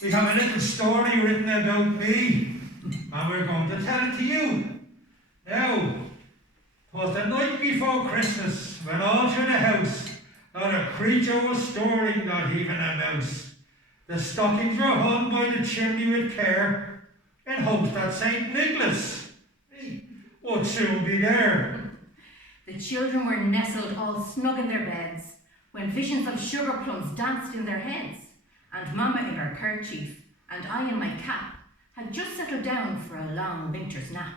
We have a little story written about me, and we're going to tell it to you. Now, 'twas the night before Christmas, when all through the house, not a creature was stirring, not even a mouse. The stockings were hung by the chimney with care, in hopes that St. Nicholas would soon be there. The children were nestled all snug in their beds, when visions of sugar plums danced in their heads, and Mamma in her kerchief, and I in my cap, had just settled down for a long winter's nap.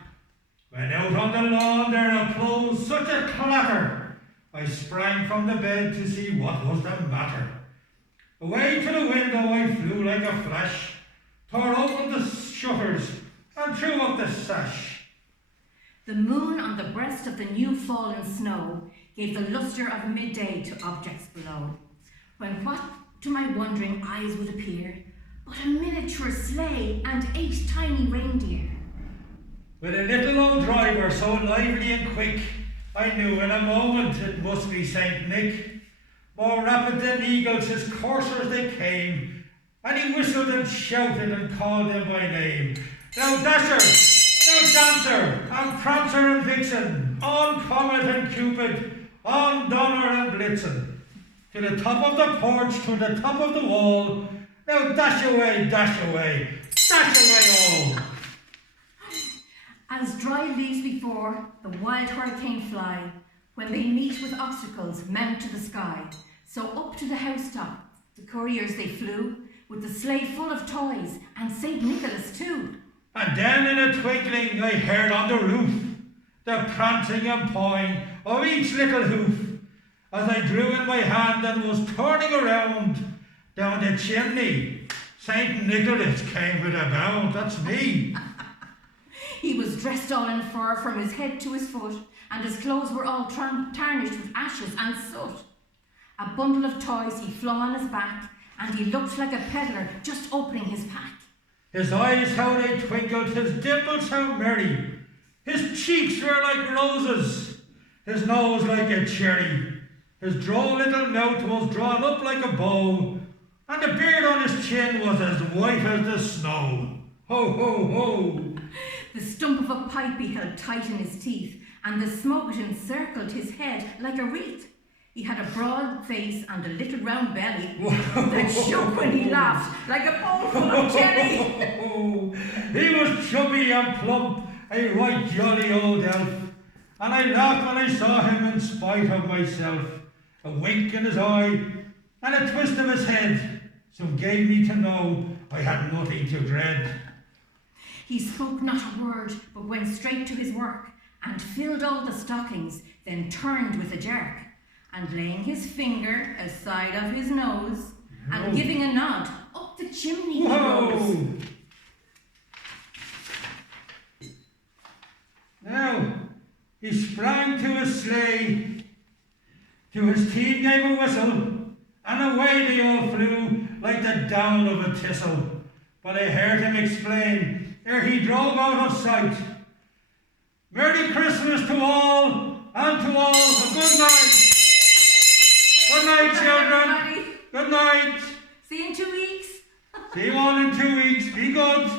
When out on the lawn there arose such a clatter, I sprang from the bed to see what was the matter. Away to the window I flew like a flash, tore open the shutters and threw up the sash. The moon on the breast of the new fallen snow gave the lustre of midday to objects below, when what to my wondering eyes would appear but a miniature sleigh and 8 tiny reindeer. With a little old driver so lively and quick, I knew in a moment it must be St. Nick. More rapid than eagles his coursers they came, and he whistled and shouted and called them by name. Now Dasher, now Dancer, and Prancer and Vixen, on Comet and Cupid, on Donner and Blitzen. To the top of the porch, to the top of the wall, now dash away, dash away, dash away all. As dry leaves before the wild hurricane fly, when they meet with obstacles mount to the sky, so up to the housetop the couriers they flew, with the sleigh full of toys, and St. Nicholas too. And then in a twinkling I heard on the roof the prancing and pawing of each little hoof, as I drew in my hand and was turning around down the chimney. St. Nicholas came with a bound, that's me. He was dressed all in fur from his head to his foot, and his clothes were all tarnished with ashes and soot. A bundle of toys he flung on his back, and he looked like a peddler just opening his pack. His eyes how they twinkled, his dimples how merry, his cheeks were like roses, his nose like a cherry, his droll little mouth was drawn up like a bow, and the beard on his chin was as white as the snow. Ho, ho, ho! The stump of a pipe he held tight in his teeth, and the smoke encircled his head like a wreath. He had a broad face and a little round belly that shook when he laughed like a bowl full of jelly. He was chubby and plump, a right jolly old elf, and I laughed when I saw him in spite of myself. A wink in his eye and a twist of his head soon gave me to know I had nothing to dread. He spoke not a word, but went straight to his work, and filled all the stockings, then turned with a jerk, and laying his finger aside of his nose, and giving a nod, up the chimney he rose. Now he sprang to his sleigh, to his team gave a whistle, and away they all flew like the down of a thistle. But I heard him explain, ere he drove out of sight, Merry Christmas to all, and to all a good night. Good night, children. Everybody. Good night. See you in 2 weeks. See you all in 2 weeks. Be good.